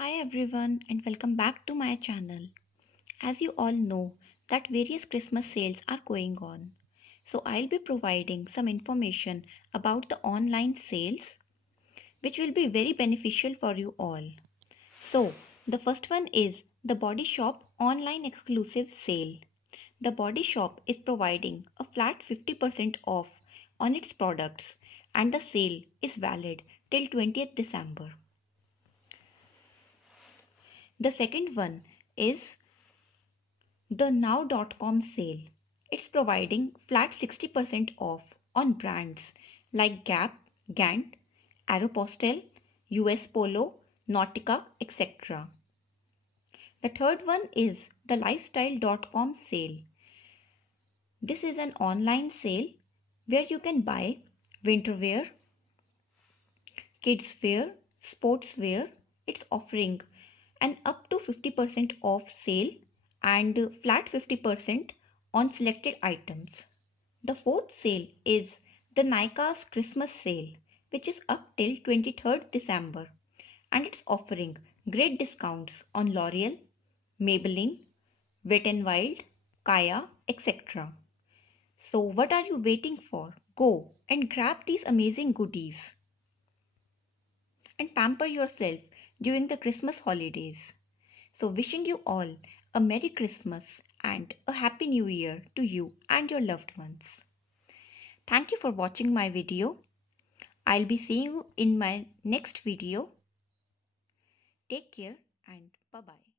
Hi everyone and welcome back to my channel. As you all know that various Christmas sales are going on. So I'll be providing some information about the online sales which will be very beneficial for you all. So the first one is the Body Shop online exclusive sale. The Body Shop is providing a flat 50% off on its products and the sale is valid till 20th December. The second one is the now.com sale. It's providing flat 60% off on brands like Gap, Gant, Aeropostale, US Polo, Nautica, etc. The third one is the lifestyle.com sale. This is an online sale where you can buy winter wear, kids wear, sports wear. It's offering an up to 50% off sale and flat 50% on selected items. The fourth sale is the Nykaa's Christmas sale, which is up till 23rd December and it's offering great discounts on L'Oreal, Maybelline, Wet n Wild, Kaya, etc. So what are you waiting for? Go and grab these amazing goodies and pamper yourself during the Christmas holidays. So wishing you all a Merry Christmas and a Happy New Year to you and your loved ones. Thank you for watching my video. I'll be seeing you in my next video. Take care and bye-bye.